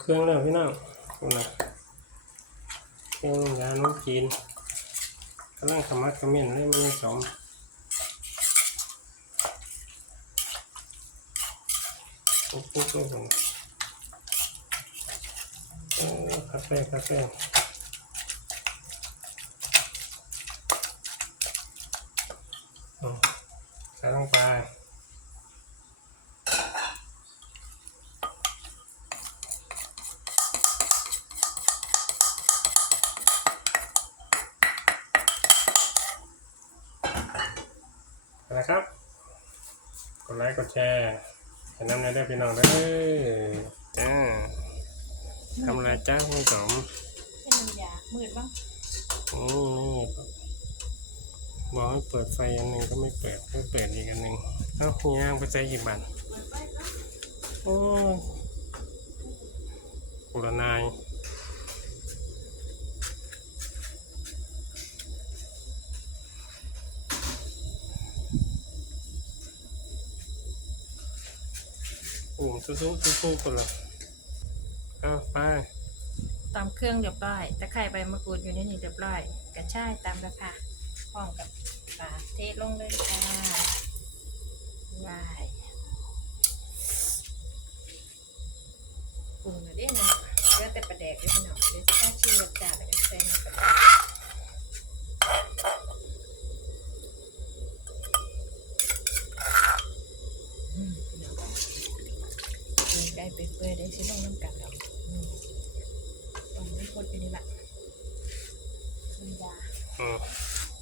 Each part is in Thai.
เครื่องแล้วพี่น้องคุณนะเครื่องยาน้องจีนกำลังขมักขมิ้นเลยมันไม่สมปุ๊บปุ๊บเลยผมเออคาเฟ่คาเฟ่อืมใส่ลงไป นะครับ กดไลค์กดแชร์ให้น้ำในได้พี่น้องเด้อจ้าทำอะไรจ้าคุณสมเป็นน้ำยามืดบ้างนี่นี่บอกให้เปิดไฟอันหนึ่งก็ไม่เปิดก็เปิดอีกอันหนึ่งเอ้าย่างไปใจหยิบบันโอ้ยกุลนาย โอ้สู้ๆสู้ๆกันเลยเอาไปตามเครื่องเรียบร้อยตะไคร้ใบมะกรูดอยู่ในนี่เรียบร้อยกระชายตามราคาพร้อมกับปลาเทลงเลยค่ะวายปรุงมาได้นะเหลือแต่ปลาแดกด้วยพี่น้องเดี๋ยวจะข้าชิมรสจัดแล้วก็ใส่ในปลาแดกอืมพี่น้องกิน ไก่เปื่อยๆได้สิลงน้ำกันดอกอืมตอนนี้คนเป็นนี่แหละมียาอืม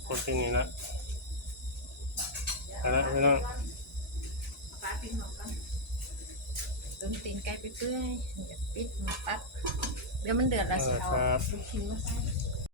คนที่นี่ละเอาละพี่น้องฟ้าปิดหมอกกันต้มตีนไก่ไปเปื่อยเดี๋ยวปิดหมอกปั๊บเดี๋ยวมันเดือดแล้วสิเอาลูกชิ้นมาใส่